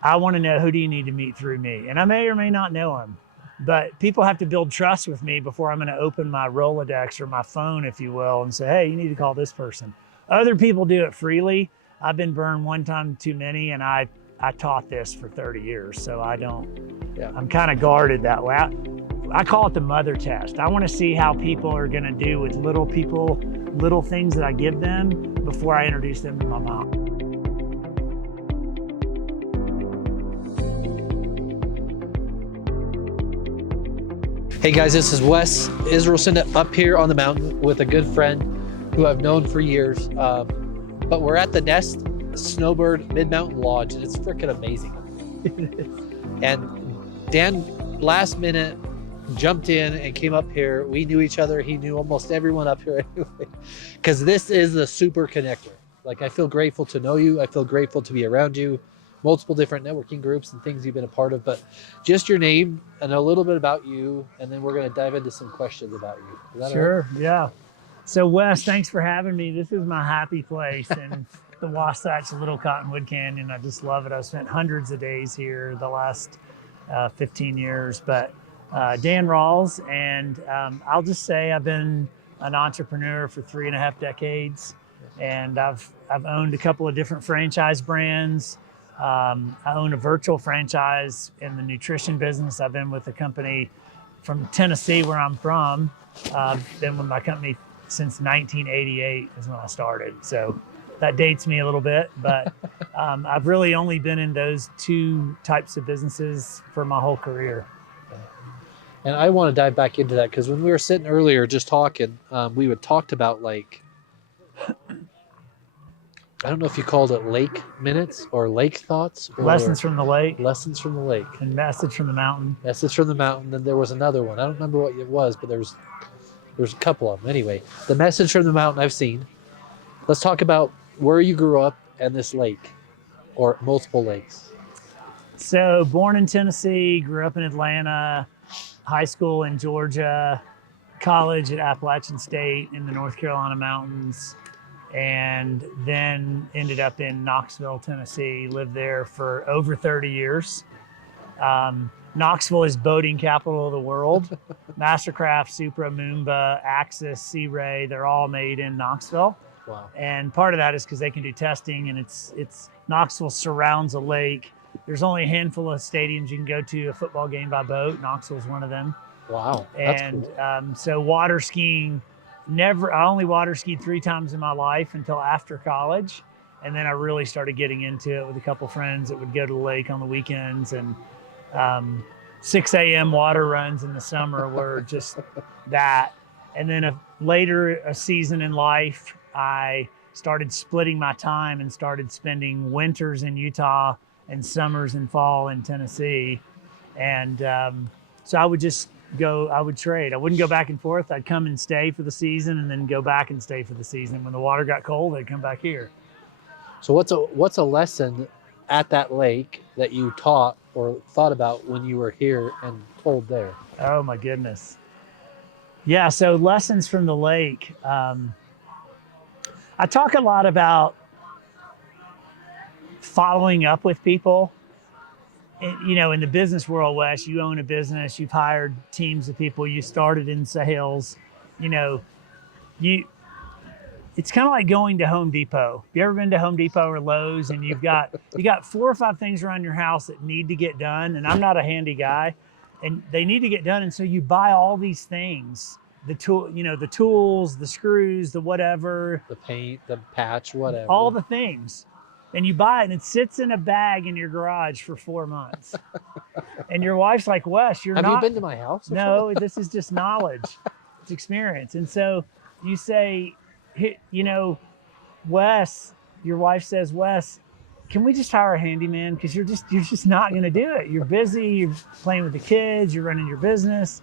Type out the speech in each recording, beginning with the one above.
I want to know, who do you need to meet through me? And I may or may not know him, but people have to build trust with me before I'm going to open my Rolodex or my phone, if you will, and say, hey, you need to call this person. Other people do it freely. I've been burned one time too many, and I taught this for 30 years, so I don't, Yeah. I'm kind of guarded that way. I call it the mother test. I want to see how people are going to do with little people, little things that I give them before I introduce them to my mom. Hey guys, this is Wes Israelson up here on the mountain with a good friend who I've known for years. But we're at the Nest Snowbird Mid-Mountain Lodge, and it's freaking amazing. And Dan, last minute, jumped in and came up here. We knew each other. He knew almost everyone up here anyway, because this is the Superconnector. Like, I feel grateful to know you. I feel grateful to be around you. Multiple different networking groups and things you've been a part of, but just your name and a little bit about you, and then we're going to dive into some questions about you. Is that Sure, all right? yeah. So Wes, thanks for having me. This is my happy place in the Wasatch Little Cottonwood Canyon. I just love it. I've spent hundreds of days here the last 15 years, but Dan Rawls, and I'll just say I've been an entrepreneur for 3.5 decades, and I've owned a couple of different franchise brands. I own a virtual franchise in the nutrition business. I've been with the company from Tennessee, where I'm from. I've been with my company since 1988 is when I started. So that dates me a little bit, but I've really only been in those two types of businesses for my whole career. And I want to dive back into that because when we were sitting earlier just talking, we had talked about, like, I don't know if you called it lake minutes or lake thoughts. Or Lessons from the lake. Lessons from the lake. And message from the mountain. Message from the mountain. Then there was another one. I don't remember what it was, but there's a couple of them. Anyway, the message from the mountain I've seen. Let's talk about where you grew up and this lake, or multiple lakes. So born in Tennessee, grew up in Atlanta, high school in Georgia, college at Appalachian State in the North Carolina mountains, and then ended up in Knoxville, Tennessee, lived there for over 30 years. Knoxville is boating capital of the world. Mastercraft, Supra, Moomba, Axis, Sea Ray, they're all made in Knoxville. Wow. And part of that is because they can do testing, and it's Knoxville surrounds a lake. There's only a handful of stadiums you can go to a football game by boat. Knoxville's one of them. Wow. That's And cool. So water skiing, I only water skied 3 times in my life until after college. And then I really started getting into it with a couple friends that would go to the lake on the weekends, and 6 a.m. water runs in the summer were just that. And then later a season in life, I started splitting my time and started spending winters in Utah and summers and fall in Tennessee. And so I would just I would trade. I wouldn't go back and forth. I'd come and stay for the season and then go back and stay for the season. When the water got cold, I'd come back here. So what's a lesson at that lake that you taught or thought about when you were here and told there? Oh my goodness. Yeah, so lessons from the lake. I talk a lot about following up with people. In the business world, Wes, you own a business, you've hired teams of people, you started in sales, it's kind of like going to Home Depot. Have you ever been to Home Depot or Lowe's and you got 4 or 5 things around your house that need to get done, and I'm not a handy guy, and they need to get done, and so you buy all these things, the tools, the screws, the whatever, The paint, the patch, whatever. all the things. And you buy it and it sits in a bag in your garage for 4 months. And your wife's like, Wes, Have you been to my house? No, this is just knowledge. It's experience. And so you say, Wes, your wife says, Wes, can we just hire a handyman? Because you're just not going to do it. You're busy, you're playing with the kids, you're running your business.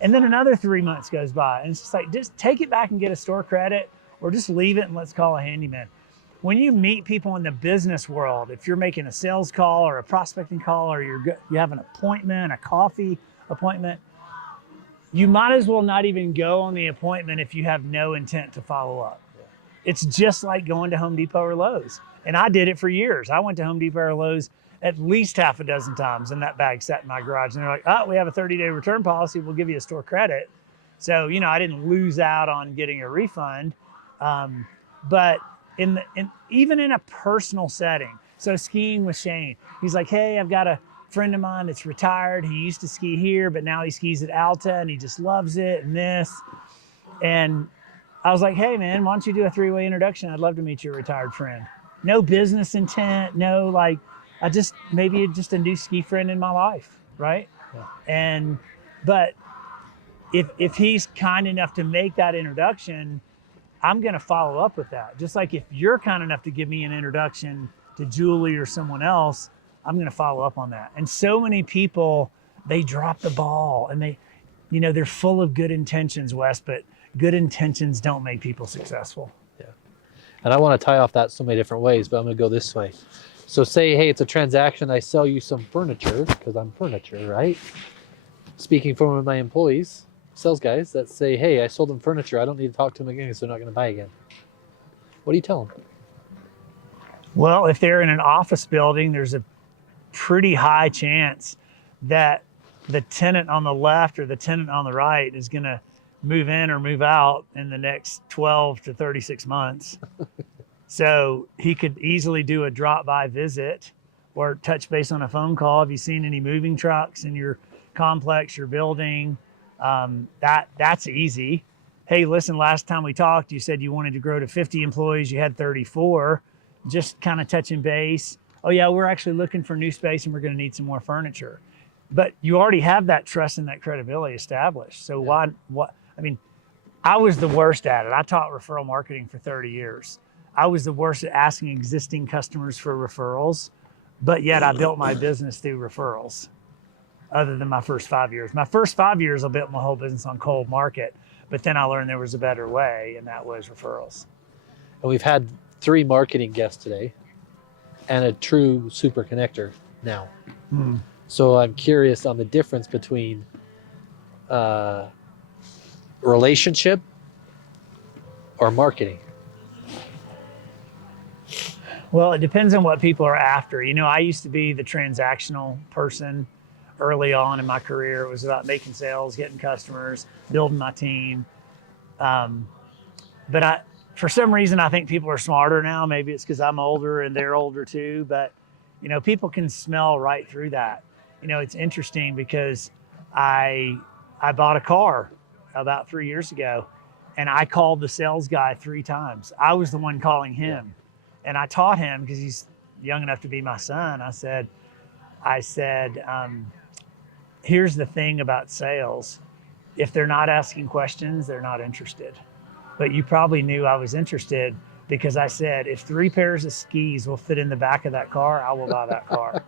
And then another 3 months goes by. And it's just like, just take it back and get a store credit, or just leave it and let's call a handyman. When you meet people in the business world, if you're making a sales call or a prospecting call, or you have an appointment, a coffee appointment, you might as well not even go on the appointment if you have no intent to follow up. It's just like going to Home Depot or Lowe's. And I did it for years. I went to Home Depot or Lowe's at least half a dozen times, and that bag sat in my garage. And they're like, "Oh, we have a 30-day return policy. We'll give you a store credit." So, I didn't lose out on getting a refund. But even in a personal setting, so skiing with Shane, he's like, "Hey, I've got a friend of mine that's retired. He used to ski here, but now he skis at Alta and he just loves it and this." And I was like, "Hey man, why don't you do a 3-way introduction? I'd love to meet your retired friend." No business intent, no maybe just a new ski friend in my life, right? Yeah. But if he's kind enough to make that introduction, I'm gonna follow up with that. Just like if you're kind enough to give me an introduction to Julie or someone else, I'm gonna follow up on that. And so many people, they drop the ball and they're full of good intentions, Wes, but good intentions don't make people successful. Yeah. And I want to tie off that so many different ways, but I'm going to go this way. So say, hey, it's a transaction. I sell you some furniture because I'm furniture, right? Speaking for one of my employees, sales guys that say, hey, I sold them furniture. I don't need to talk to them again because they're not going to buy again. What do you tell them? Well, if they're in an office building, there's a pretty high chance that the tenant on the left or the tenant on the right is going to move in or move out in the next 12 to 36 months. So he could easily do a drop-by visit or touch base on a phone call. Have you seen any moving trucks in your complex, your building? That's easy. Hey, listen, last time we talked, you said you wanted to grow to 50 employees. You had 34. Just kind of touching base. Oh yeah, we're actually looking for new space and we're going to need some more furniture. But you already have that trust and that credibility established. So yeah. I was the worst at it. I taught referral marketing for 30 years. I was the worst at asking existing customers for referrals, but yet I built my business through referrals other than my first 5 years. My first 5 years, I built my whole business on cold market, but then I learned there was a better way, and that was referrals. And we've had 3 marketing guests today and a true Superconnector now. So I'm curious on the difference between relationship or marketing. Well, it depends on what people are after. I used to be the transactional person early on in my career. It was about making sales, getting customers, building my team. But for some reason, I think people are smarter now. Maybe it's because I'm older and they're older too. But, people can smell right through that. It's interesting because I bought a car about 3 years ago and I called the sales guy 3 times. I was the one calling him. And I taught him, because he's young enough to be my son, I said, here's the thing about sales. If they're not asking questions, they're not interested. But you probably knew I was interested because I said, if 3 pairs of skis will fit in the back of that car, I will buy that car.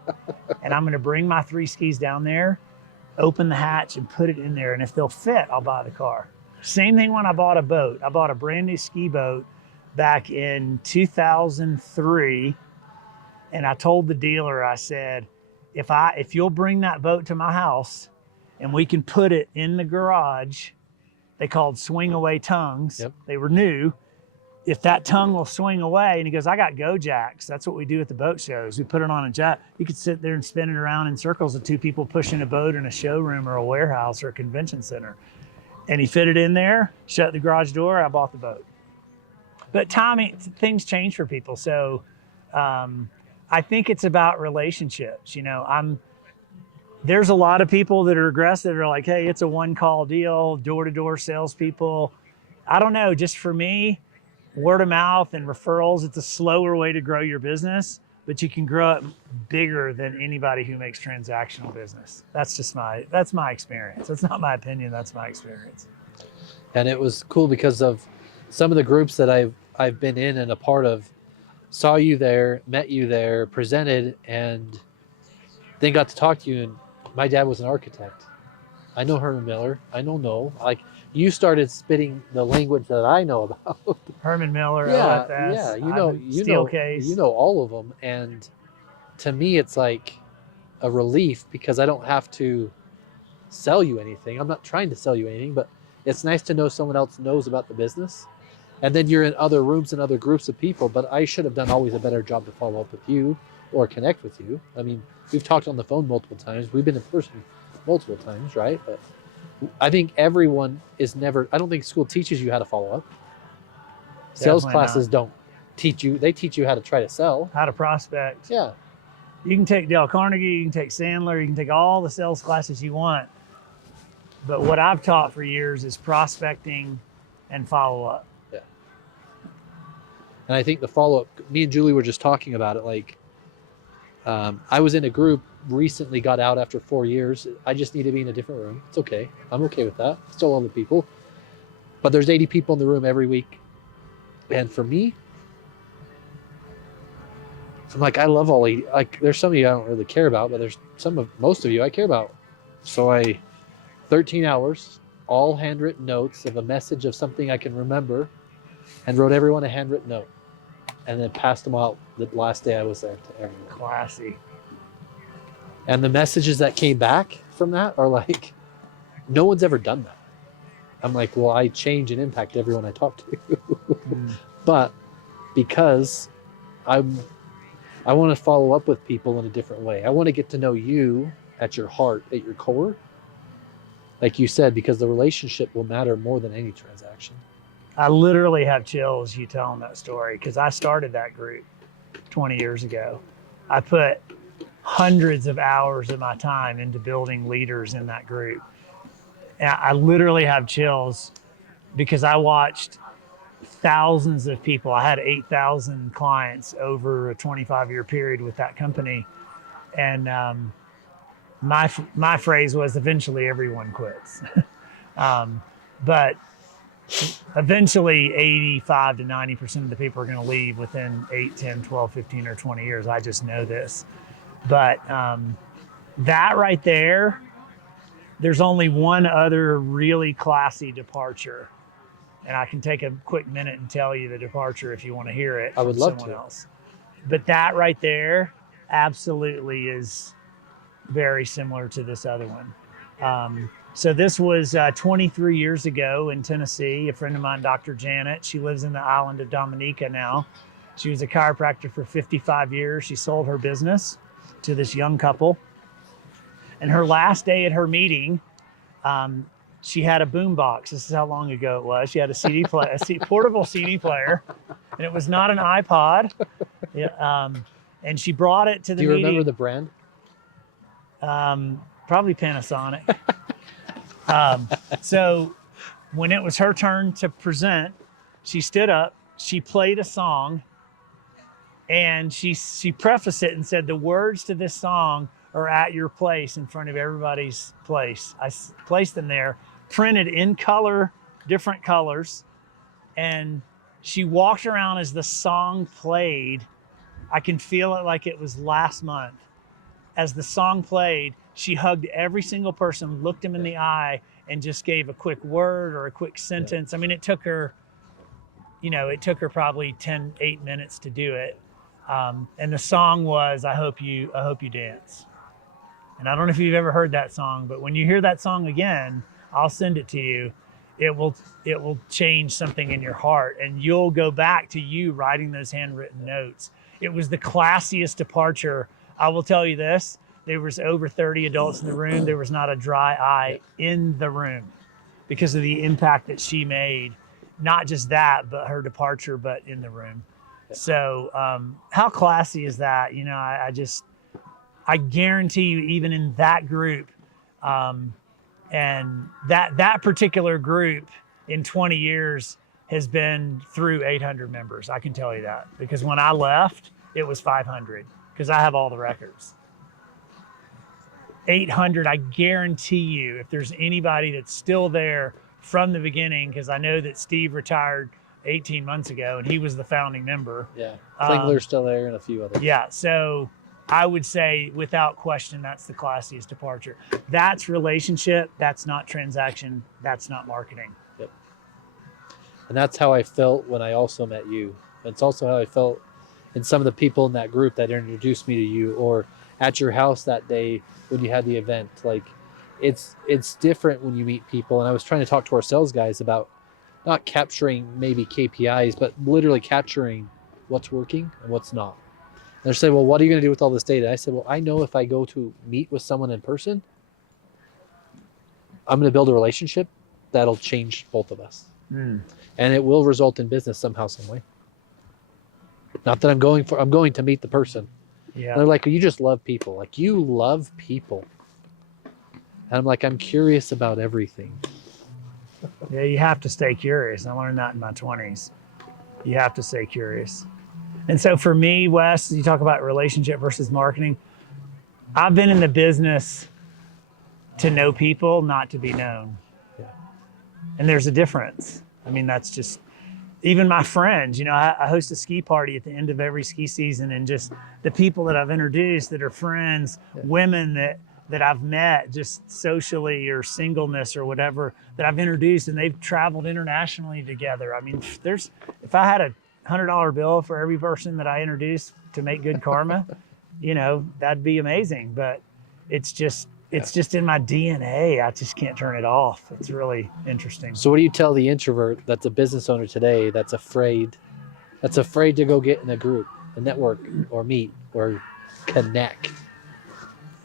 And I'm going to bring my 3 skis down there, open the hatch and put it in there. And if they'll fit, I'll buy the car. Same thing when I bought a boat. I bought a brand new ski boat back in 2003. And I told the dealer, I said, if you'll bring that boat to my house and we can put it in the garage, they called swing away tongues. Yep. They were new. If that tongue will swing away, and he goes, I got go jacks. That's what we do at the boat shows. We put it on a jack. You could sit there and spin it around in circles of 2 people pushing a boat in a showroom or a warehouse or a convention center. And he fit it in there, shut the garage door, I bought the boat. But timing, things change for people. So I think it's about relationships. There's a lot of people that are aggressive that are like, hey, it's a one-call deal, door-to-door salespeople. I don't know, just for me, word of mouth and referrals, it's a slower way to grow your business, but you can grow it bigger than anybody who makes transactional business. That's my experience. That's not my opinion, that's my experience. And it was cool because of some of the groups that I've been in and a part of, saw you there, met you there, presented, and then got to talk to you. And my dad was an architect. I know Herman Miller. I know Noel. Like, you started spitting the language that I know about. Herman Miller, yeah, LFS, yeah, you know all of them. And to me, it's like a relief because I don't have to sell you anything. I'm not trying to sell you anything, but it's nice to know someone else knows about the business. And then you're in other rooms and other groups of people, but I should have done always a better job to follow up with you or connect with you. I mean, we've talked on the phone multiple times. We've been in person multiple times, right? But I think everyone is never, I don't think school teaches you how to follow up. Sales Definitely classes don't teach you, they teach you how to try to sell. how to prospect. Yeah. You can take Dale Carnegie, you can take Sandler, you can take all the sales classes you want. But what I've taught for years is prospecting and follow up. Yeah. And I think the follow up, me and Julie were just talking about it. Like, I was in a group recently, got out after 4 years. I just need to be in a different room. It's okay. I'm okay with that. Still love the people. But there's 80 people in the room every week. And for me, I'm like, I love all 80. Like, there's some of you I don't really care about, but there's most of you I care about. So 13 hours, all handwritten notes of a message of something I can remember, and wrote everyone a handwritten note, and then passed them out the last day I was there to everyone. Classy. And the messages that came back from that are like, no one's ever done that. I'm like, well, I change and impact everyone I talk to. But because I want to follow up with people in a different way. I want to get to know you at your heart, at your core. Like you said, because the relationship will matter more than any transaction. I literally have chills you telling that story because I started that group 20 years ago. I put hundreds of hours of my time into building leaders in that group. And I literally have chills because I watched thousands of people. I had 8,000 clients over a 25-year period with that company. And my phrase was, eventually everyone quits. But eventually 85 to 90% of the people are going to leave within 8, 10, 12, 15, or 20 years. I just know this. But that right there, there's only one other really classy departure. And I can take a quick minute and tell you the departure if you want to hear it. I would love someone to. else. But that right there absolutely is very similar to this other one. So this was 23 years ago in Tennessee. A friend of mine, Dr. Janet, she lives in the island of Dominica now. She was a chiropractor for 55 years. She sold her business to this young couple. And her last day at her meeting, she had a boom box. This is how long ago it was. She had a CD player, portable CD player, and it was not an iPod. Yeah, and she brought it to the meeting. Do you remember the brand? Probably Panasonic. So when it was her turn to present, she stood up, she played a song, and she prefaced it and said, the words to this song are at your place in front of everybody's place. I placed them there, printed in color, different colors. And she walked around as the song played. I can feel it like it was last month. As the song played, she hugged every single person, looked them in the eye, and just gave a quick word or a quick sentence. I mean, it took her probably 8 minutes to do it. And the song was, I hope you dance. And I don't know if you've ever heard that song, but when you hear that song again, I'll send it to you. It will change something in your heart, and you'll go back to you writing those handwritten notes. It was the classiest departure. I will tell you this, there was over 30 adults in the room. There was not a dry eye in the room because of the impact that she made. Not just that, but her departure, but in the room. So how classy is that? You know, I guarantee you, even in that group, and that particular group in 20 years has been through 800 members. I can tell you that because when I left, it was 500 because I have all the records. 800, I guarantee you, if there's anybody that's still there from the beginning, because I know that Steve retired 18 months ago and he was the founding member. Yeah, Klingler's still there and a few others. Yeah, so I would say without question, that's the classiest departure. That's relationship, that's not transaction, that's not marketing. Yep. And that's how I felt when I also met you. It's also how I felt in some of the people in that group that introduced me to you, or at your house that day when you had the event. Like, it's different when you meet people. And I was trying to talk to our sales guys about not capturing maybe KPIs, but literally capturing what's working and what's not. They're saying, well, what are you going to do with all this data? I said, well, I know if I go to meet with someone in person, I'm going to build a relationship that'll change both of us. And it will result in business somehow, some way. Not that I'm going to meet the person. Yeah. And they're like, you just love people. Like, you love people. And I'm like, I'm curious about everything. Yeah, you have to stay curious. I learned that in my 20s. You have to stay curious. And so for me, Wes, you talk about relationship versus marketing. I've been in the business to know people, not to be known. Yeah. And there's a difference. I mean, that's just, even my friends, I host a ski party at the end of every ski season, and just the people that I've introduced that are friends, women that I've met just socially or singleness or whatever that I've introduced, and they've traveled internationally together. I mean, if I had a $100 bill for every person that I introduced to make good karma, that'd be amazing. But it's just in my DNA. I just can't turn it off. It's really interesting. So what do you tell the introvert that's a business owner today that's afraid to go get in a group, a network, or meet or connect?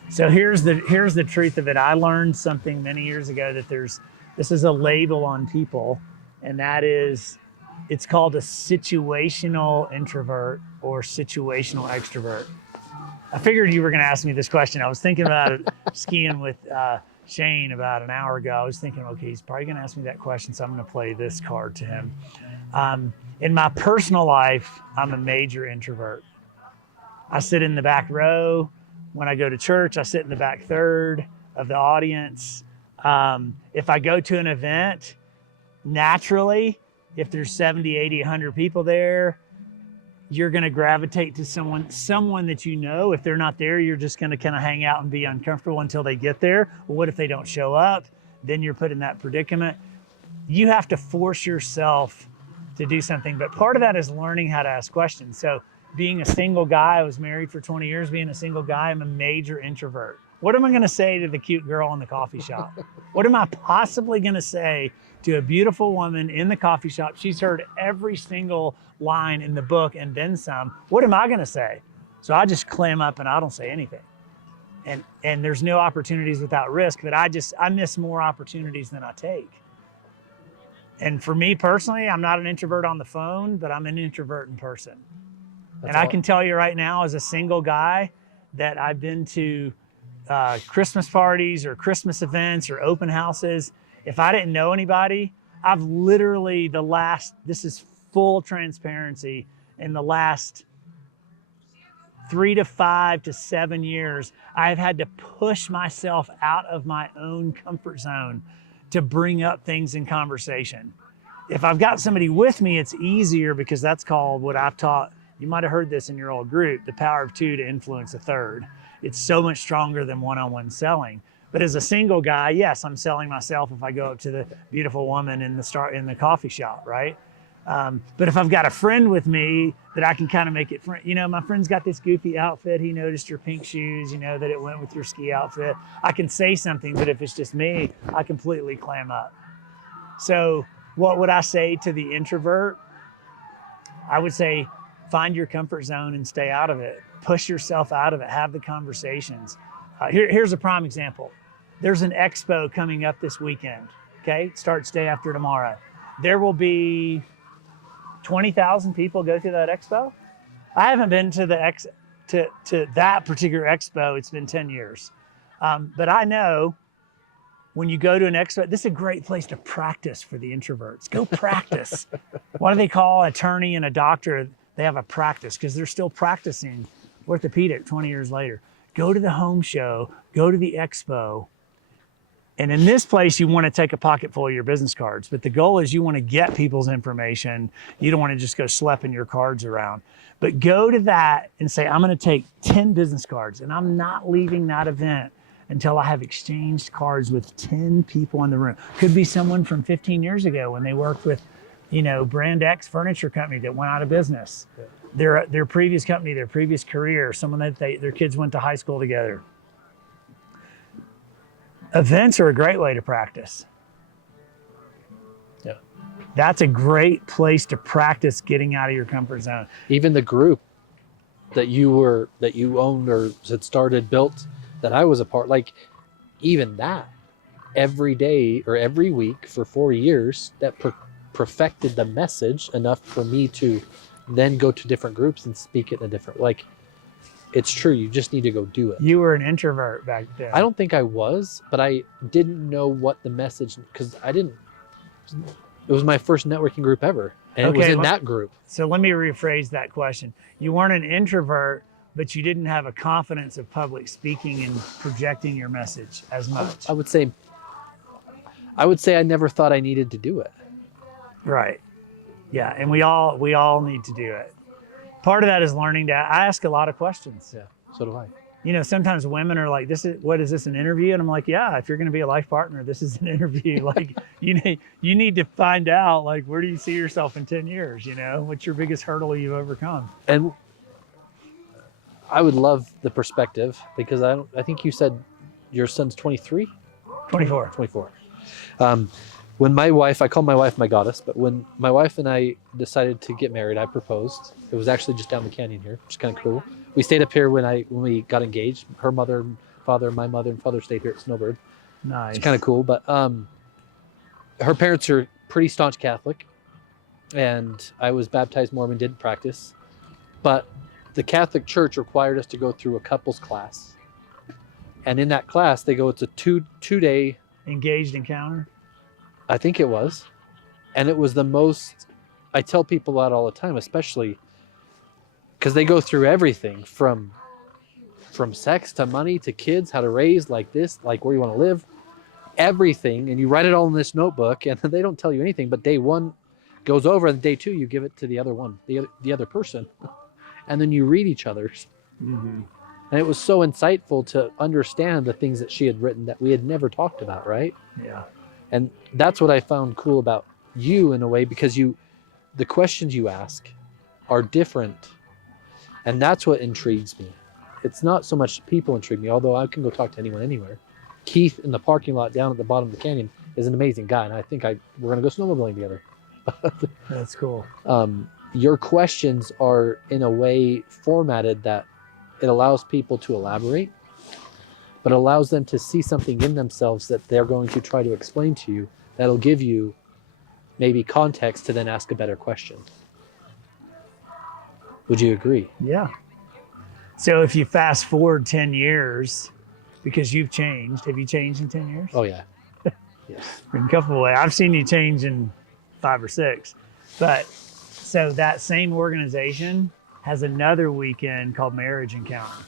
So here's the truth of it. I learned something many years ago that this is a label on people, and that is, it's called a situational introvert or situational extrovert. I figured you were going to ask me this question. I was thinking about it skiing with Shane about an hour ago. I was thinking, okay, he's probably going to ask me that question, so I'm going to play this card to him. In my personal life, I'm a major introvert. I sit in the back row. When I go to church, I sit in the back third of the audience. If I go to an event, naturally, if there's 70, 80, 100 people there, you're going to gravitate to someone that you know. If they're not there, you're just going to kind of hang out and be uncomfortable until they get there. Well, what if they don't show up? Then you're put in that predicament. You have to force yourself to do something. But part of that is learning how to ask questions. So being a single guy, I was married for 20 years, being a single guy, I'm a major introvert. What am I going to say to the cute girl in the coffee shop? What am I possibly going to say to a beautiful woman in the coffee shop? She's heard every single line in the book and then some. What am I going to say? So I just clam up and I don't say anything. And there's no opportunities without risk, but I miss more opportunities than I take. And for me personally, I'm not an introvert on the phone, but I'm an introvert in person. And I can tell you right now, as a single guy, that I've been to Christmas parties or Christmas events or open houses. If I didn't know anybody, I've literally this is full transparency, in the last 3 to 5 to 7 years, I've had to push myself out of my own comfort zone to bring up things in conversation. If I've got somebody with me, it's easier, because that's called, what I've taught, you might have heard this in your old group, the power of 2 to influence a third. It's so much stronger than one-on-one selling. But as a single guy, yes, I'm selling myself if I go up to the beautiful woman in the coffee shop, right? But if I've got a friend with me that I can kind of make it, my friend's got this goofy outfit. He noticed your pink shoes, that it went with your ski outfit. I can say something, but if it's just me, I completely clam up. So what would I say to the introvert? I would say, find your comfort zone and stay out of it. Push yourself out of it. Have the conversations. Here's a prime example. There's an expo coming up this weekend. Okay, it starts day after tomorrow. There will be 20,000 people go to that expo. I haven't been to to that particular expo. It's been 10 years. But I know when you go to an expo, this is a great place to practice for the introverts. Go practice. What do they call an attorney and a doctor? They have a practice, because they're still practicing orthopedic 20 years later. Go to the home show, go to the expo. And in this place, you want to take a pocket full of your business cards, but the goal is you want to get people's information. You don't want to just go schlepping your cards around. But go to that and say, I'm going to take 10 business cards, and I'm not leaving that event until I have exchanged cards with 10 people in the room. Could be someone from 15 years ago when they worked with, Brand X furniture company that went out of business. Yeah. Their previous company, their previous career, someone that their kids went to high school together. Events are a great way to practice. Yeah. That's a great place to practice getting out of your comfort zone. Even the group that you owned or had started, built, that I was a part, like even that every day or every week for 4 years, that perfected the message enough for me to then go to different groups and speak it in a different, like, it's true. You just need to go do it. You were an introvert back then. I don't think I was, but I didn't know what the message, because it was my first networking group ever. And it was in that group. So let me rephrase that question. You weren't an introvert, but you didn't have a confidence of public speaking and projecting your message as much. I would say I never thought I needed to do it. Right. Yeah. And we all need to do it. Part of that is learning to, I ask a lot of questions. Yeah, so do I. You know, sometimes women are like, what is this, an interview? And I'm like, yeah, if you're going to be a life partner, this is an interview. Like, you need to find out, like, where do you see yourself in 10 years? You know, what's your biggest hurdle you've overcome? And I would love the perspective, because I think you said your son's 23? 24. 24. When my wife, I call my wife my goddess, but when my wife and I decided to get married, I proposed. It was actually just down the canyon here, which is kind of cool. We stayed up here when we got engaged. Her mother and father, my mother and father stayed here at Snowbird. Nice. It's kind of cool, but her parents are pretty staunch Catholic, and I was baptized Mormon, didn't practice, but the Catholic Church required us to go through a couples class, and in that class they go, it's a two-day engaged encounter. I think it was. And it was the most, I tell people that all the time, especially because they go through everything from sex to money to kids, how to raise, like this, like where you want to live, everything. And you write it all in this notebook, and they don't tell you anything, but day one goes over, and day two, you give it to the other one, the other person. And then you read each other's. Mm-hmm. And it was so insightful to understand the things that she had written that we had never talked about, right? Yeah. And that's what I found cool about you in a way, because the questions you ask are different. And that's what intrigues me. It's not so much people intrigue me, although I can go talk to anyone anywhere. Keith in the parking lot down at the bottom of the canyon is an amazing guy. And I think we're going to go snowmobiling together. That's cool. Your questions are in a way formatted that it allows people to elaborate, but allows them to see something in themselves that they're going to try to explain to you that'll give you maybe context to then ask a better question. Would you agree? Yeah. So if you fast forward 10 years, because you've changed, have you changed in 10 years? Oh, yeah. Yes. In a couple of ways. I've seen you change in 5 or 6. But so that same organization has another weekend called Marriage Encounter.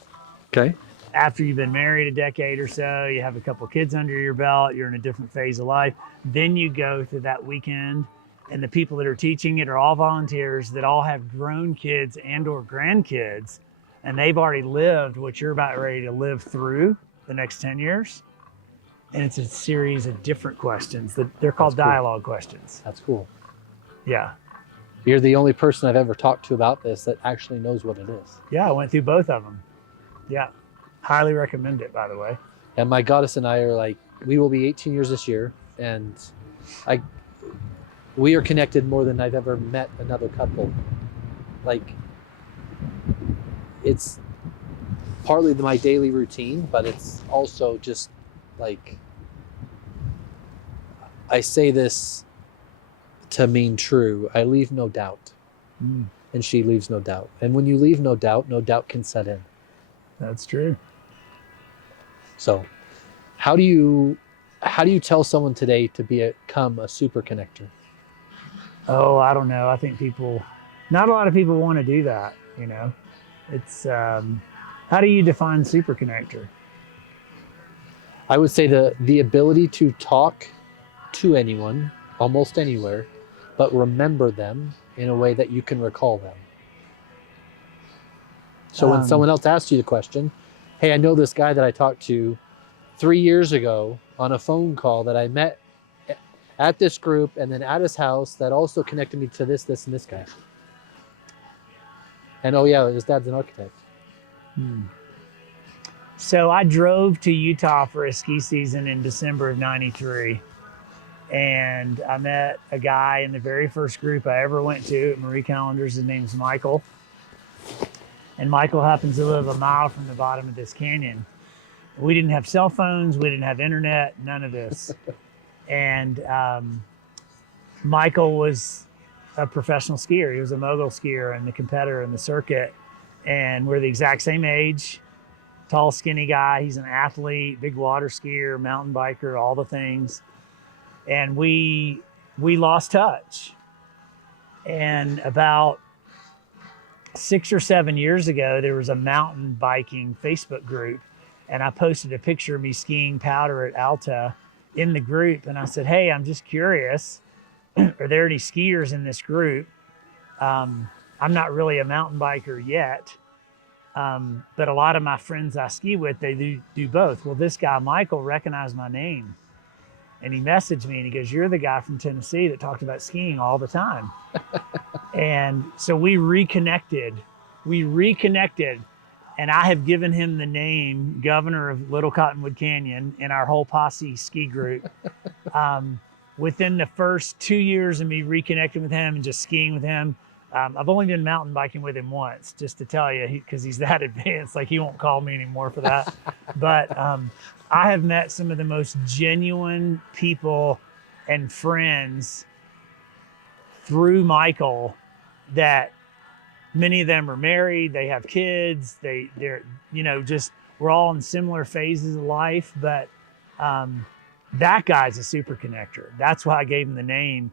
Okay. After you've been married a decade or so, you have a couple kids under your belt, you're in a different phase of life. Then you go through that weekend, and the people that are teaching it are all volunteers that all have grown kids and or grandkids, and they've already lived what you're about ready to live through the next 10 years. And it's a series of different questions that they're called dialogue questions. That's cool. Yeah. You're the only person I've ever talked to about this that actually knows what it is. Yeah, I went through both of them. Yeah. Highly recommend it, by the way. And my goddess and I are like, we will be 18 years this year, and we are connected more than I've ever met another couple. Like, it's partly my daily routine, but it's also just like, I say this to mean true. I leave no doubt, and she leaves no doubt. And when you leave no doubt can set in. That's true. So how do you tell someone today to become a super connector? Oh, I don't know. I think not a lot of people want to do that, you know. It's, how do you define Superconnector? I would say the ability to talk to anyone, almost anywhere, but remember them in a way that you can recall them. So when someone else asks you the question, hey, I know this guy that I talked to 3 years ago on a phone call that I met at this group and then at his house that also connected me to this, and this guy. And oh yeah, his dad's an architect. So I drove to Utah for a ski season in December of '93. And I met a guy in the very first group I ever went to at Marie Callender's. His name's Michael. And Michael happens to live a mile from the bottom of this canyon. We didn't have cell phones, we didn't have internet, none of this. And Michael was a professional skier. He was a mogul skier and the competitor in the circuit. And we're the exact same age, tall, skinny guy. He's an athlete, big water skier, mountain biker, all the things. And we lost touch. And about 6 or 7 years ago, there was a mountain biking Facebook group, and I posted a picture of me skiing powder at Alta in the group. And I said, hey, I'm just curious, are there any skiers in this group? I'm not really a mountain biker yet, but a lot of my friends I ski with, they do both. Well, this guy, Michael, recognized my name, and he messaged me and he goes, you're the guy from Tennessee that talked about skiing all the time. And so we reconnected, and I have given him the name Governor of Little Cottonwood Canyon in our whole posse ski group. Within the first 2 years of me reconnecting with him and just skiing with him, I've only been mountain biking with him once, just to tell you, because he's that advanced, like he won't call me anymore for that. But I have met some of the most genuine people and friends through Michael, that many of them are married, they have kids, they're just, we're all in similar phases of life. But that guy's a Superconnector. That's why I gave him the name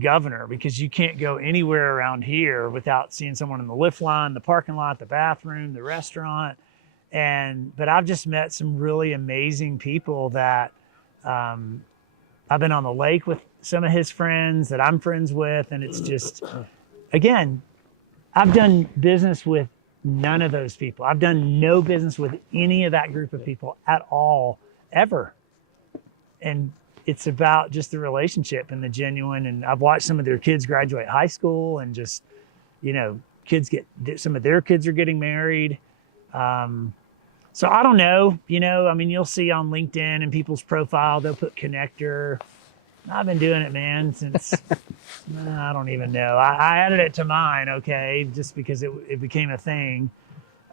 Governor, because you can't go anywhere around here without seeing someone in the lift line, the parking lot, the bathroom, the restaurant. But I've just met some really amazing people that I've been on the lake with some of his friends that I'm friends with. And it's just, again, I've done business with none of those people. I've done no business with any of that group of people at all, ever. And it's about just the relationship and the genuine. And I've watched some of their kids graduate high school, and just, some of their kids are getting married. So I don't know, you'll see on LinkedIn and people's profile, they'll put connector. I've been doing it, man, since, I don't even know. I added it to mine, okay, just because it became a thing.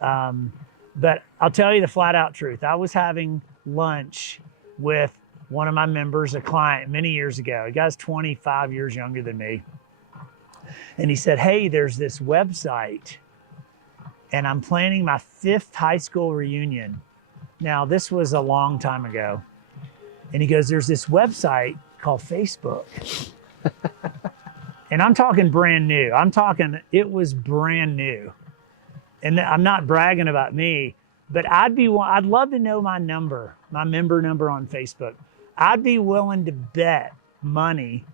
But I'll tell you the flat out truth. I was having lunch with one of my members, a client, many years ago. The guy's 25 years younger than me. And he said, hey, there's this website, and I'm planning my 5th high school reunion. Now, this was a long time ago. And he goes, there's this website called Facebook. And I'm talking brand new. It was brand new. And I'm not bragging about me, but I'd love to know my member number on Facebook. I'd be willing to bet money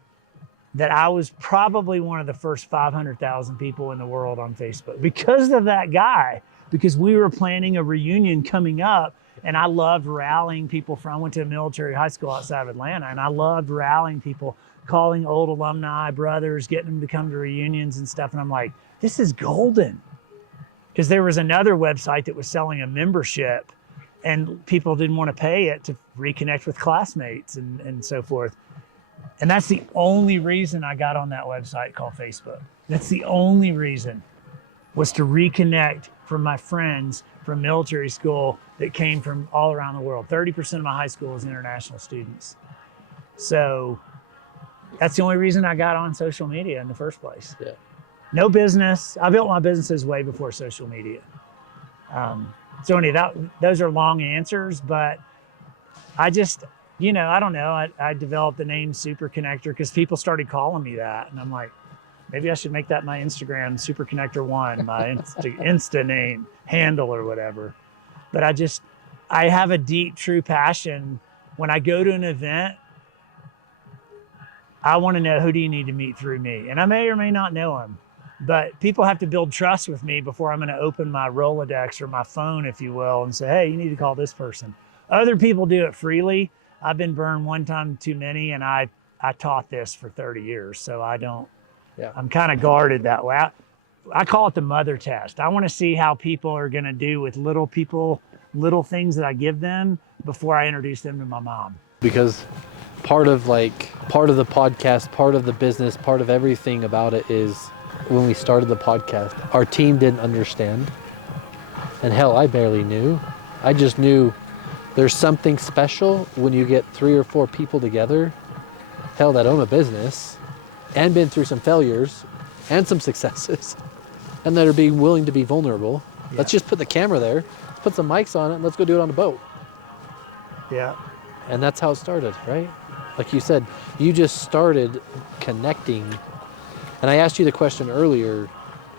that I was probably one of the first 500,000 people in the world on Facebook because of that guy, because we were planning a reunion coming up. And I loved rallying people I went to a military high school outside of Atlanta, and I loved rallying people, calling old alumni, brothers, getting them to come to reunions and stuff. And I'm like, this is golden. Because there was another website that was selling a membership, and people didn't want to pay it to reconnect with classmates and so forth. And that's the only reason I got on that website called Facebook. That's the only reason, was to reconnect from my friends from military school that came from all around the world. 30% of my high school is international students. So that's the only reason I got on social media in the first place. Yeah. No business. I built my businesses way before social media. Those are long answers, but I just, I don't know. I developed the name Superconnector because people started calling me that. And I'm like, maybe I should make that my Instagram, Superconnector1, my Insta name, handle or whatever. But I have a deep, true passion. When I go to an event, I want to know, who do you need to meet through me? And I may or may not know him, but people have to build trust with me before I'm going to open my Rolodex or my phone, if you will, and say, hey, you need to call this person. Other people do it freely. I've been burned one time too many, and I taught this for 30 years, so I don't. Yeah. I'm kind of guarded that way. I call it the mother test. I want to see how people are going to do with little things that I give them before I introduce them to my mom. Because part of the podcast, part of the business, part of everything about it is when we started the podcast, our team didn't understand. And hell, I barely knew. I just knew there's something special when you get 3 or 4 people together, hell, that own a business and been through some failures and some successes and that are being willing to be vulnerable. Yeah. Let's just put the camera there, let's put some mics on it, and let's go do it on a boat. Yeah. And that's how it started, right? Like you said, you just started connecting. And I asked you the question earlier.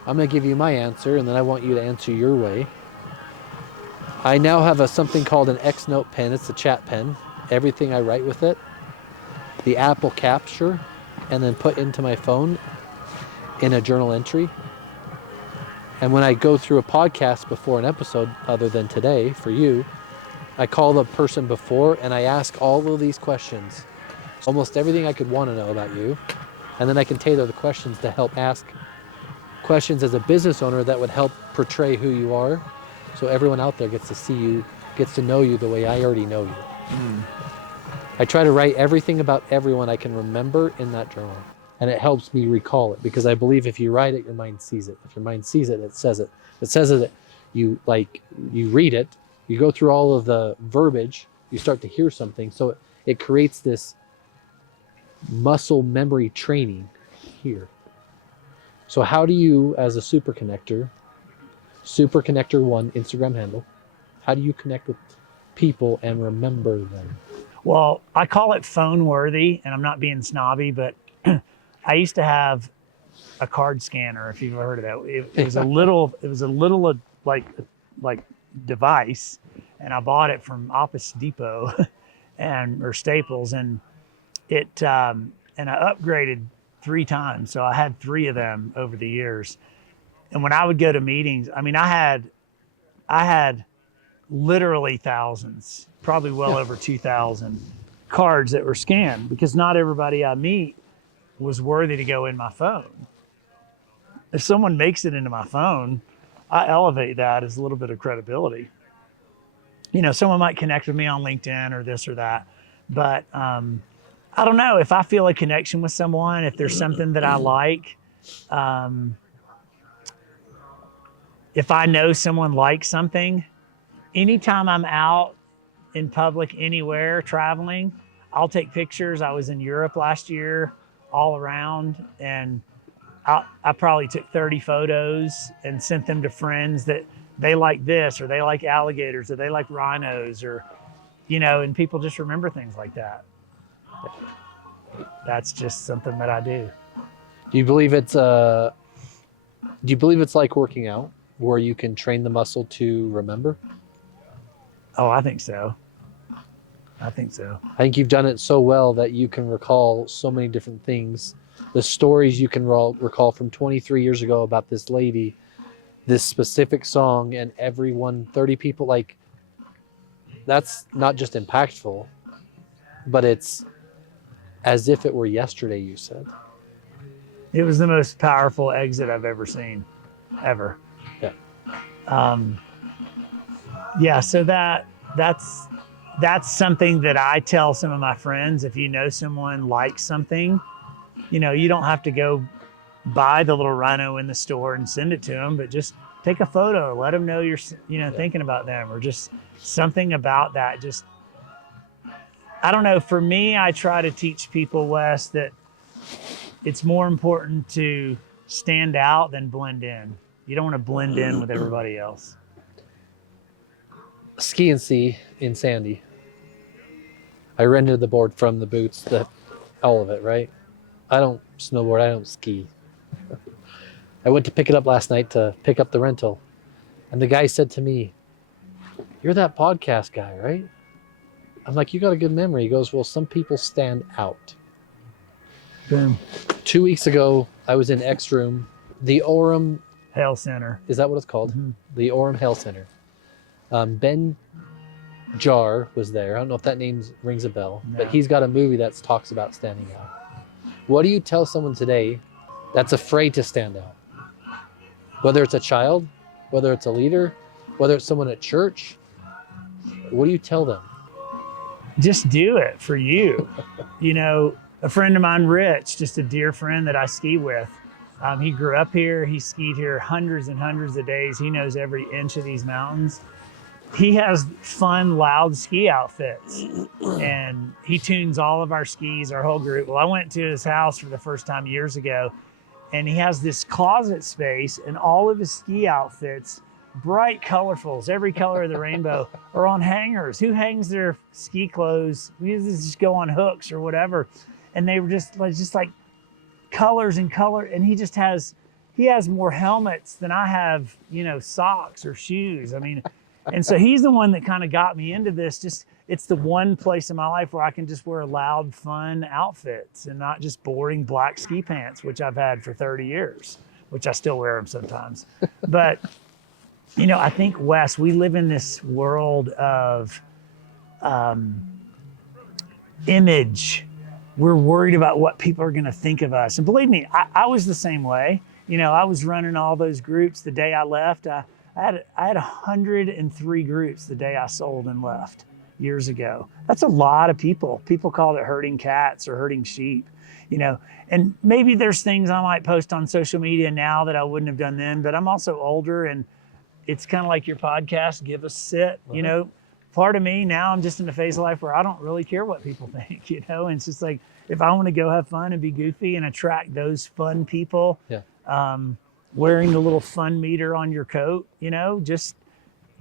I'm going to give you my answer, and then I want you to answer your way. I now have something called an X-Note pen. It's a chat pen. Everything I write with it, the app will capture and then put into my phone in a journal entry. And when I go through a podcast before an episode, other than today for you, I call the person before and I ask all of these questions, almost everything I could want to know about you. And then I can tailor the questions to help ask questions as a business owner that would help portray who you are. So everyone out there gets to see you, gets to know you the way I already know you. I try to write everything about everyone I can remember in that journal. And it helps me recall it, because I believe if you write it, your mind sees it. If your mind sees it, it says it. It says it, you read it, you go through all of the verbiage, you start to hear something. So it creates this muscle memory training here. So how do you, as a Superconnector 1 Instagram handle, how do you connect with people and remember them? Well, I call it phone worthy, and I'm not being snobby, but I used to have a card scanner, if you've ever heard of that. It was a little like device, and I bought it from Office Depot or Staples, and I upgraded 3 times. So I had 3 of them over the years. And when I would go to meetings, I mean, I had literally thousands, probably well over 2,000 cards that were scanned, because not everybody I meet was worthy to go in my phone. If someone makes it into my phone, I elevate that as a little bit of credibility. You know, someone might connect with me on LinkedIn or this or that, but I don't know, if I feel a connection with someone, if there's something that I like, if I know someone likes something, anytime I'm out in public anywhere traveling, I'll take pictures. I was in Europe last year, all around, and I probably took 30 photos and sent them to friends that they like this, or they like alligators, or they like rhinos, or, you know, and people just remember things like that. That's just something that I do. Do you believe it's like working out, where you can train the muscle to remember? Oh, I think so. I think you've done it so well that you can recall so many different things. The stories you can recall from 23 years ago about this lady, this specific song, and 30 people, like, that's not just impactful, but it's as if it were yesterday, you said. It was the most powerful exit I've ever seen, ever. Yeah. So that's something that I tell some of my friends. If you know someone likes something, you know, you don't have to go buy the little rhino in the store and send it to them, but just take a photo, let them know you're, thinking about them, or just something about that. Just, I don't know. For me, I try to teach people, Wes, that it's more important to stand out than blend in. You don't want to blend in with everybody else. Ski and see in Sandy. I rented the board from the boots, all of it, right? I don't snowboard, I don't ski. I went to pick it up last night to pick up the rental. And the guy said to me, "You're that podcast guy, right?" I'm like, "You got a good memory." He goes, "Well, some people stand out." Boom. 2 weeks ago, I was in X Room, the Orem Hail Center. Is that what it's called? Mm-hmm. The Orem Hail Center. Ben Jar was there. I don't know if that name rings a bell, but he's got a movie that talks about standing out. What do you tell someone today that's afraid to stand out? Whether it's a child, whether it's a leader, whether it's someone at church, what do you tell them? Just do it for you. You know, a friend of mine, Rich, just a dear friend that I ski with, He grew up here. He skied here hundreds and hundreds of days. He knows every inch of these mountains. He has fun, loud ski outfits, and he tunes all of our skis, our whole group. Well, I went to his house for the first time years ago, and he has this closet space, and all of his ski outfits, bright colorfuls, every color of the rainbow, are on hangers. Who hangs their ski clothes? We just go on hooks or whatever, and they were just like colors and color. And he has more helmets than I have, socks or shoes. I mean. And so he's the one that kind of got me into this. Just, it's the one place in my life where I can just wear loud, fun outfits and not just boring black ski pants, which I've had for 30 years, which I still wear them sometimes. But, I think, Wes, we live in this world of image. We're worried about what people are going to think of us. And believe me, I was the same way. I was running all those groups the day I left. I had 103 groups the day I sold and left years ago. That's a lot of people. People called it herding cats or herding sheep, and maybe there's things I might post on social media now that I wouldn't have done then, but I'm also older, and it's kind of like your podcast, Give a Sit, part of me now, I'm just in a phase of life where I don't really care what people think, and it's just like, if I want to go have fun and be goofy and attract those fun people, wearing the little fun meter on your coat, just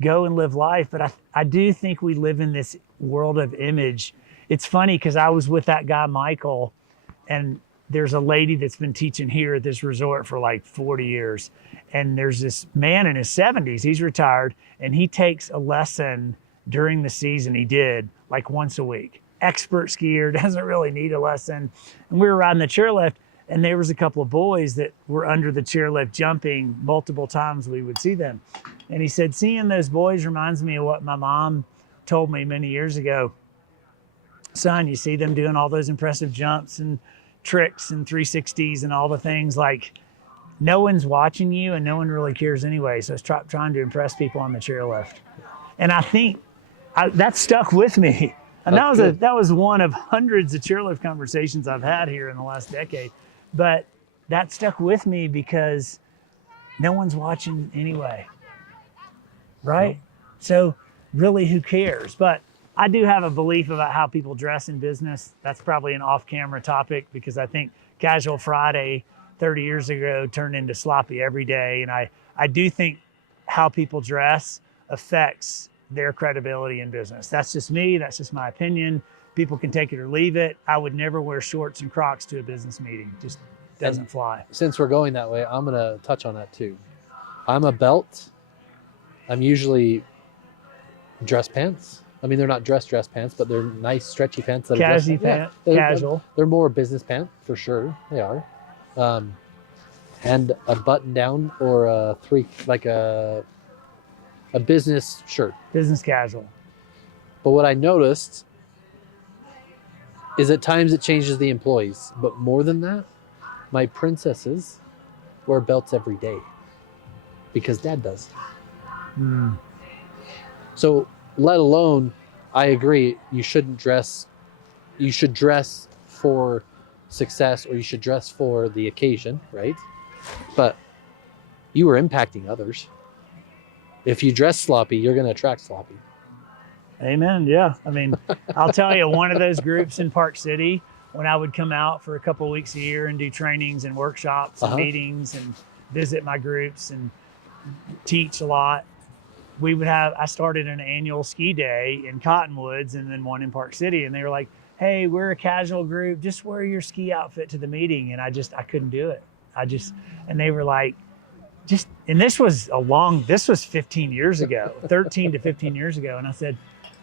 go and live life. But I do think we live in this world of image. It's funny because I was with that guy, Michael, and there's a lady that's been teaching here at this resort for like 40 years. And there's this man in his 70s, he's retired, and he takes a lesson during the season. He did like once a week. Expert skier, doesn't really need a lesson. And we were riding the chairlift, and there was a couple of boys that were under the chairlift jumping multiple times. We would see them. And he said, seeing those boys reminds me of what my mom told me many years ago. Son, you see them doing all those impressive jumps and tricks and 360s and all the things, like no one's watching you and no one really cares anyway. So it's trying to impress people on the chairlift. And I think that stuck with me. And that was one of hundreds of chairlift conversations I've had here in the last decade. But that stuck with me because no one's watching anyway, right? No. So really, who cares? But I do have a belief about how people dress in business. That's probably an off-camera topic, because I think Casual Friday 30 years ago turned into sloppy every day. And I do think how people dress affects their credibility in business. That's just me. That's just my opinion. People can take it or leave it. I would never wear shorts and Crocs to a business meeting. Just doesn't fly. Since we're going that way, I'm going to touch on that too. I'm a belt. I'm usually dress pants. I mean, they're not dress pants, but they're nice stretchy pants. Casual pants. Casual. They're more business pants for sure. They are. And a button down or a business shirt. Business casual. But what I noticed is at times it changes the employees. But more than that, my princesses wear belts every day because Dad does. Mm. So let alone, I agree, you shouldn't dress. You should dress for success, or you should dress for the occasion, right? But you are impacting others. If you dress sloppy, you're going to attract sloppy. Amen. Yeah. I mean, I'll tell you, one of those groups in Park City, when I would come out for a couple of weeks a year and do trainings and workshops and meetings and visit my groups and teach a lot, I started an annual ski day in Cottonwoods and then one in Park City. And they were like, hey, we're a casual group. Just wear your ski outfit to the meeting. And I couldn't do it. And they were like, and this was 15 years ago, 13 to 15 years ago. And I said,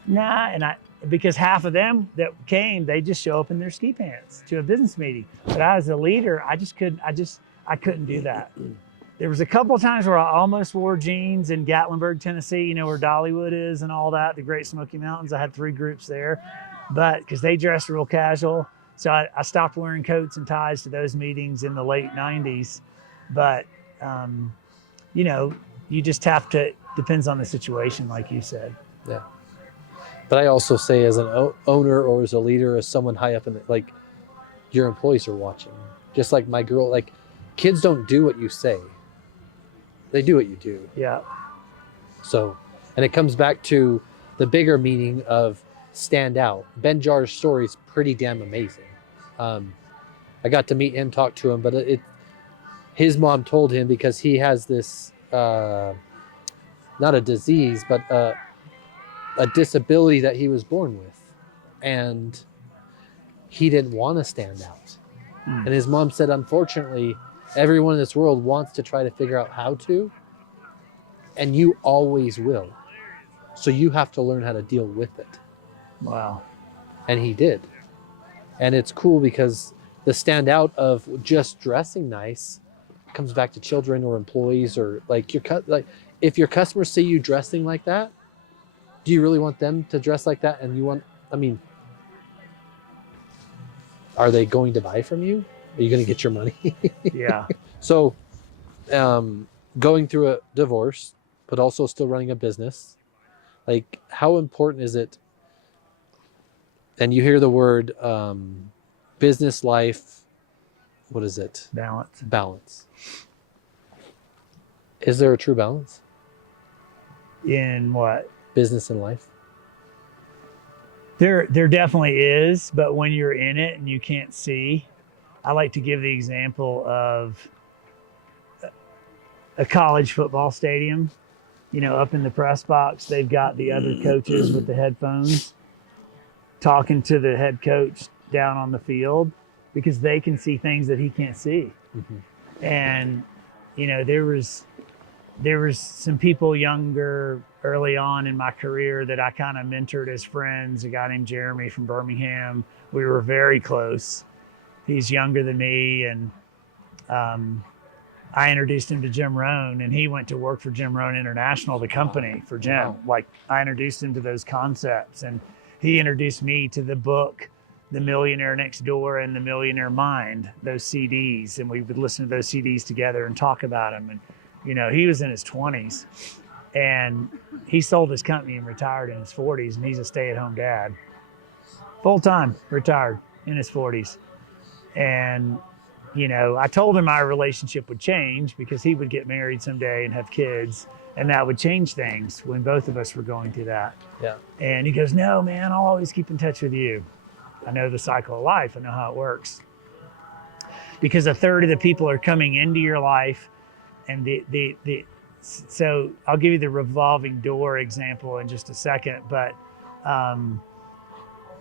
nah. And because half of them that came, they just show up in their ski pants to a business meeting. But I, as a leader, I couldn't do that. There was a couple of times where I almost wore jeans in Gatlinburg, Tennessee, where Dollywood is and all that, the Great Smoky Mountains. I had 3 groups there, but because they dressed real casual. So I stopped wearing coats and ties to those meetings in the late 90s. But, you just have to, depends on the situation, like you said. Yeah. But I also say, as an owner or as a leader, as someone high up in your employees are watching. Just like my girl, kids don't do what you say. They do what you do. Yeah. So, and it comes back to the bigger meaning of stand out. Ben Jar's story is pretty damn amazing. I got to meet him, talk to him, but his mom told him, because he has this, not a disease, but a disability that he was born with. And he didn't want to stand out. And his mom said, unfortunately, everyone in this world wants to try to figure out how to, and you always will. So you have to learn how to deal with it. Wow. And he did. And it's cool because the standout of just dressing nice comes back to children or employees, or like if your customers see you dressing like that, do you really want them to dress like that? And are they going to buy from you? Are you going to get your money? Yeah. So, going through a divorce, but also still running a business, like how important is it? And you hear the word business life, what is it? Balance. Balance. Is there a true balance? In what? Business and life? There definitely is, but when you're in it and you can't see, I like to give the example of a college football stadium. You know, up in the press box, they've got the other coaches with the headphones talking to the head coach down on the field, because they can see things that he can't see. Mm-hmm. And, you know, there was some people younger early on in my career that I kind of mentored as friends. A guy named Jeremy from Birmingham. We were very close. He's younger than me, and I introduced him to Jim Rohn, and he went to work for Jim Rohn International, the company for Jim. Wow. Like, I introduced him to those concepts, and he introduced me to the book, The Millionaire Next Door and The Millionaire Mind, those CDs, and we would listen to those CDs together and talk about them. And, you know, he was in his 20s, and he sold his company and retired in his 40s, and he's a stay-at-home dad. Full-time, retired in his 40s. And, you know, I told him our relationship would change because he would get married someday and have kids, and that would change things when both of us were going through that. Yeah. And he goes, no, man, I'll always keep in touch with you. I know the cycle of life. I know how it works. Because a third of the people are coming into your life, and so I'll give you the revolving door example in just a second, but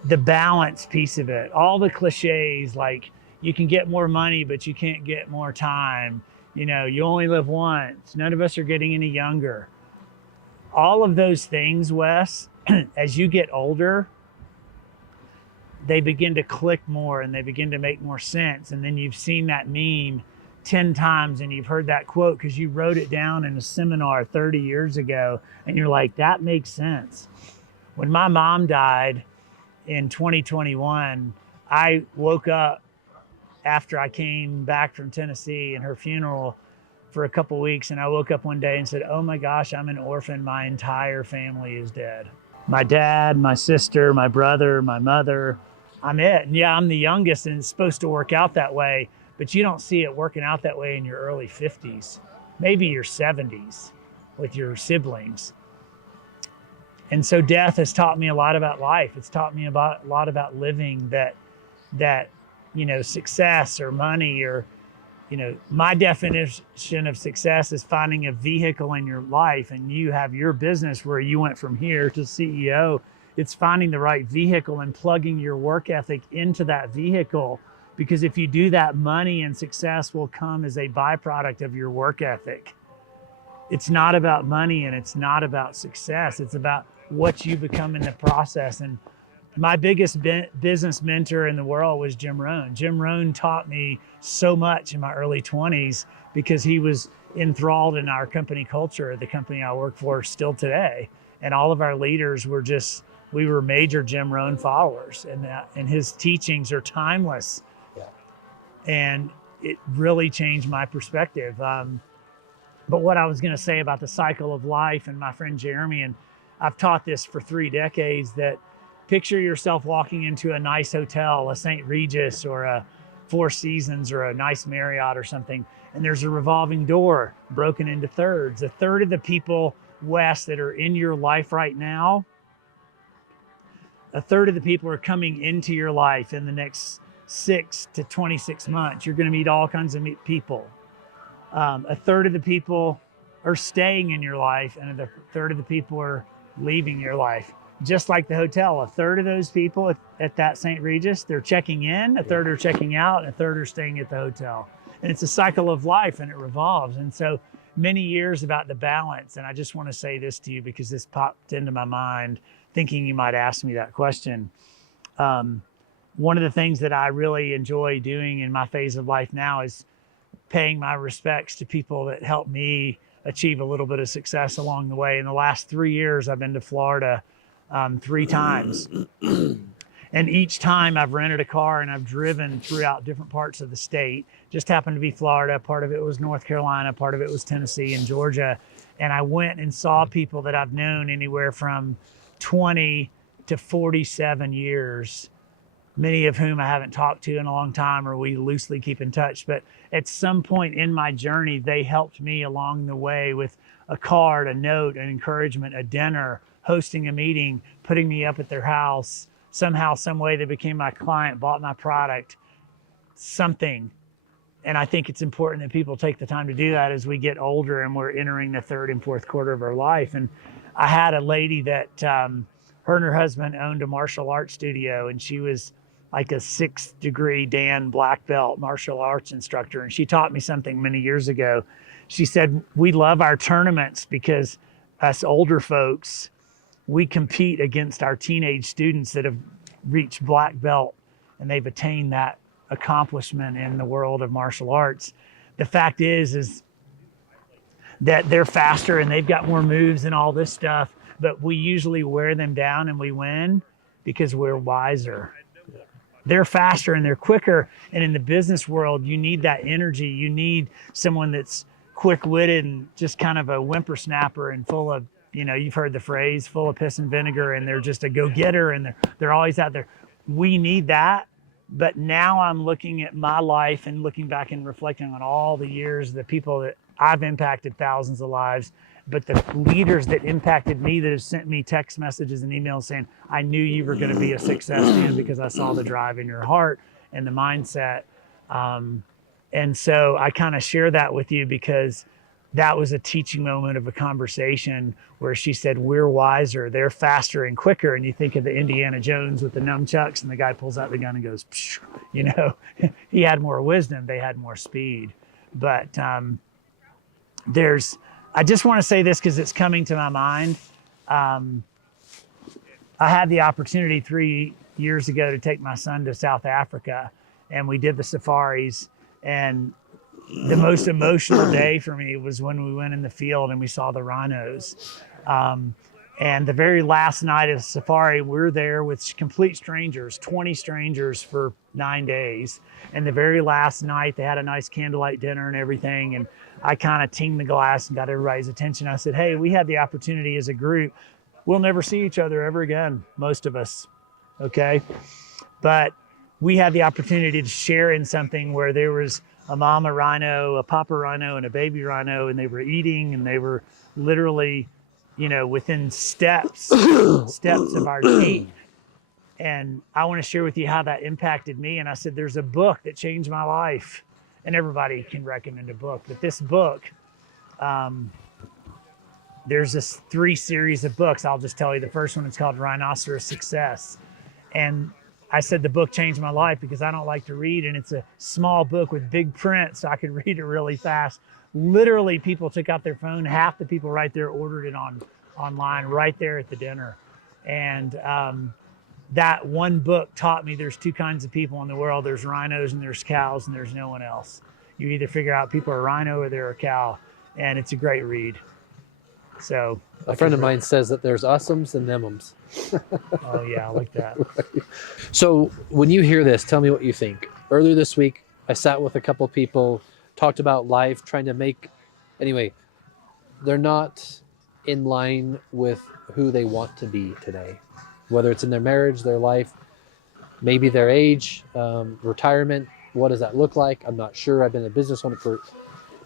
the balance piece of it, all the cliches, like you can get more money, but you can't get more time. You know, you only live once. None of us are getting any younger. All of those things, Wes, as you get older, they begin to click more and they begin to make more sense. And then you've seen that meme 10 times and you've heard that quote because you wrote it down in a seminar 30 years ago, and you're like, that makes sense. When my mom died in 2021, I woke up after I came back from Tennessee and her funeral for a couple weeks, and I woke up one day and said, oh my gosh, I'm an orphan. My entire family is dead. My dad, my sister, my brother, my mother, I'm it. And yeah, I'm the youngest, and it's supposed to work out that way, but you don't see it working out that way in your early 50s, maybe your 70s with your siblings. And so death has taught me a lot about life. It's taught me a lot about living, that, you know, success or money, or, you know, my definition of success is finding a vehicle in your life, and you have your business where you went from here to CEO. It's finding the right vehicle and plugging your work ethic into that vehicle, because if you do that, money and success will come as a byproduct of your work ethic. It's not about money and it's not about success. It's about what you become in the process. And my biggest business mentor in the world was Jim Rohn. Jim Rohn taught me so much in my early 20s because he was enthralled in our company culture, the company I work for still today. And all of our leaders were we were major Jim Rohn followers, and his teachings are timeless. Yeah. And it really changed my perspective. But what I was going to say about the cycle of life, and my friend Jeremy, and I've taught this for 3 decades, that picture yourself walking into a nice hotel, a St. Regis or a Four Seasons or a nice Marriott or something, and there's a revolving door broken into thirds. A third of the people, Wes, that are in your life right now, a third of the people are coming into your life in the next 6 to 26 months. You're going to meet all kinds of people. A third of the people are staying in your life, and a third of the people are leaving your life. Just like the hotel, a third of those people at that St. Regis, they're checking in, a third are checking out, and a third are staying at the hotel. And it's a cycle of life, and it revolves. And so many years about the balance. And I just want to say this to you because this popped into my mind, thinking you might ask me that question. One of the things that I really enjoy doing in my phase of life now is paying my respects to people that helped me achieve a little bit of success along the way. In the last 3 years, I've been to Florida 3 times. And each time I've rented a car and I've driven throughout different parts of the state. Just happened to be Florida. Part of it was North Carolina. Part of it was Tennessee and Georgia. And I went and saw people that I've known anywhere from 20 to 47 years, many of whom I haven't talked to in a long time, or we loosely keep in touch. But at some point in my journey, they helped me along the way with a card, a note, an encouragement, a dinner, hosting a meeting, putting me up at their house. Somehow, some way they became my client, bought my product, something. And I think it's important that people take the time to do that as we get older and we're entering the 3rd and 4th quarter of our life. And I had a lady that her and her husband owned a martial arts studio, and she was like a 6th degree Dan black belt martial arts instructor. And she taught me something many years ago. She said, we love our tournaments because us older folks, we compete against our teenage students that have reached black belt and they've attained that accomplishment in the world of martial arts. The fact is that they're faster and they've got more moves and all this stuff, but we usually wear them down and we win because we're wiser. They're faster and they're quicker. And in the business world, you need that energy. You need someone that's quick-witted and just kind of a whippersnapper and full of, you've heard the phrase, full of piss and vinegar, and they're just a go-getter and they're always out there. We need that. But now I'm looking at my life and looking back and reflecting on all the years, the people that I've impacted thousands of lives, but the leaders that impacted me, that have sent me text messages and emails saying, I knew you were going to be a success, man, because I saw the drive in your heart and the mindset. And so I kind of share that with you because that was a teaching moment of a conversation where she said, we're wiser, they're faster and quicker. And you think of the Indiana Jones with the nunchucks and the guy pulls out the gun and goes, psh, he had more wisdom, they had more speed. But I just want to say this because it's coming to my mind. I had the opportunity 3 years ago to take my son to South Africa, and we did the safaris. And the most emotional day for me was when we went in the field and we saw the rhinos. And the very last night of the safari, we're there with complete strangers, 20 strangers for 9 days. And the very last night, they had a nice candlelight dinner and everything. And I kind of tinged the glass and got everybody's attention. I said, hey, we had the opportunity as a group. We'll never see each other ever again, most of us, okay? But we had the opportunity to share in something where there was a mama rhino, a papa rhino, and a baby rhino, and they were eating, and they were literally, within steps of our teeth. And I want to share with you how that impacted me. And I said, there's a book that changed my life. And everybody can recommend a book, but this book, there's this 3 series of books. I'll just tell you, the first one is called Rhinoceros Success. And I said the book changed my life because I don't like to read, and it's a small book with big print, so I could read it really fast. Literally, people took out their phone. Half the people right there ordered it online right there at the dinner. And that one book taught me there's 2 kinds of people in the world. There's rhinos and there's cows, and there's no one else. You either figure out people are a rhino or they're a cow, and it's a great read. So a friend of mine says that there's usums and themums. Oh yeah, I like that. So when you hear this, tell me what you think. Earlier this week, I sat with a couple people, talked about life, trying to make, anyway, they're not in line with who they want to be today, whether it's in their marriage, their life, maybe their age, retirement. What does that look like? I'm not sure. I've been a business owner for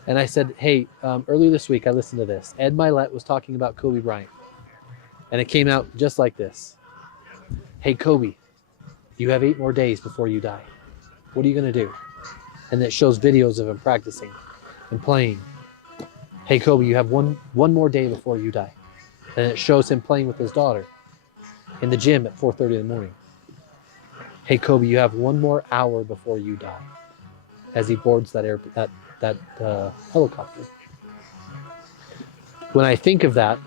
And I said, hey, earlier this week, I listened to this. Ed Milet was talking about Kobe Bryant. And it came out just like this. Hey, Kobe, you have 8 more days before you die. What are you going to do? And it shows videos of him practicing and playing. Hey, Kobe, you have one more day before you die. And it shows him playing with his daughter in the gym at 4:30 in the morning. Hey, Kobe, you have 1 more hour before you die. As he boards that helicopter. When I think of that,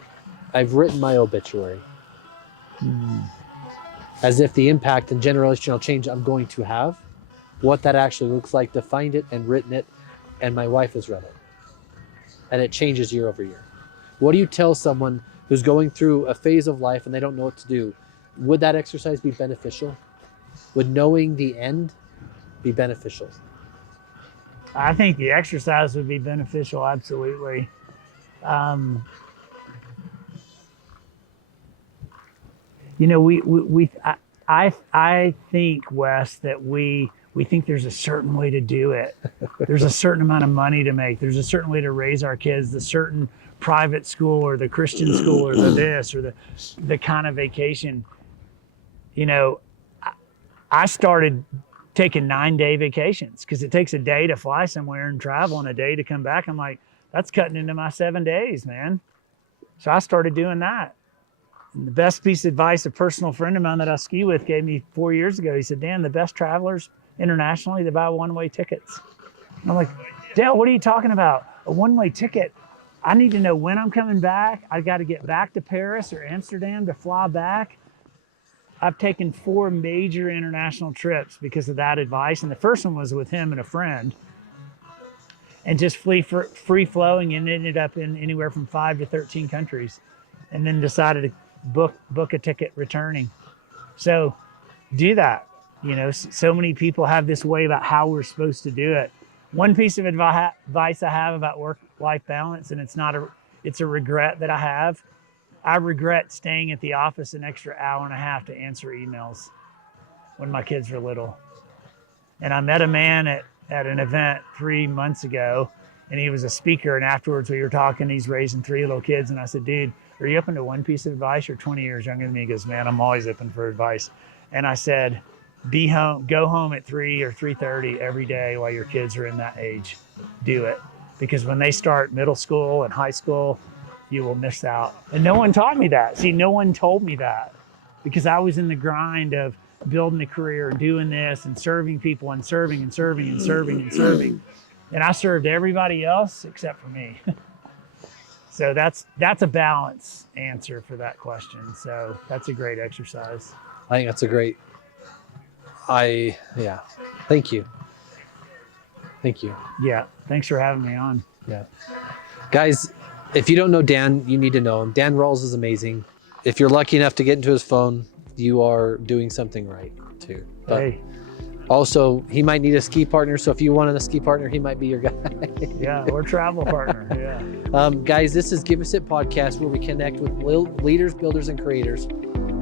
I've written my obituary. As if the impact and generational change I'm going to have, what that actually looks like, defined it and written it, and my wife has read it. And it changes year over year. What do you tell someone who's going through a phase of life and they don't know what to do? Would that exercise be beneficial? Would knowing the end be beneficial? I think the exercise would be beneficial, absolutely. You know, I think, Wes, that we think there's a certain way to do it. There's a certain amount of money to make. There's a certain way to raise our kids, the certain private school or the Christian school or the this or the kind of vacation. You know, I started taking 9-day vacations because it takes a day to fly somewhere and travel and a day to come back. I'm like, that's cutting into my 7 days, man. So I started doing that. And the best piece of advice a personal friend of mine that I ski with gave me 4 years ago, he said, Dan, the best travelers internationally, they buy one-way tickets. And I'm like, Dale, what are you talking about? A one-way ticket? I need to know when I'm coming back. I got to get back to Paris or Amsterdam to fly back. I've taken 4 major international trips because of that advice. And the first one was with him and a friend. And just free flowing, and ended up in anywhere from 5 to 13 countries. And then decided to book a ticket returning. So do that. You know, so many people have this way about how we're supposed to do it. One piece of advice I have about work-life balance, and it's a regret that I have. I regret staying at the office an extra hour and a half to answer emails when my kids were little. And I met a man at an event 3 months ago, and he was a speaker, and afterwards we were talking, he's raising 3 little kids, and I said, dude, are you open to one piece of advice? You're 20 years younger than me. He goes, man, I'm always open for advice. And I said, go home at 3 or 3:30 every day while your kids are in that age. Do it. Because when they start middle school and high school, you will miss out. And no one taught me that. See, no one told me that because I was in the grind of building a career and doing this and serving people and serving and serving and serving and serving. And I served everybody else except for me. So that's a balance answer for that question. So that's a great exercise. I think that's a great, thank you. Thank you. Yeah. Thanks for having me on. Yeah. Guys, if you don't know Dan, you need to know him. Dan Rawls is amazing. If you're lucky enough to get into his phone, you are doing something right too. But hey. Also, he might need a ski partner. So if you wanted a ski partner, he might be your guy. Yeah, or travel partner. Yeah. Guys, this is Give a Sip podcast where we connect with leaders, builders, and creators,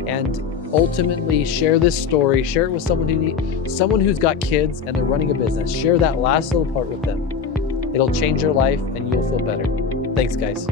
and ultimately share this story. Share it with someone who's got kids and they're running a business. Share that last little part with them. It'll change your life, and you'll feel better. Thanks, guys.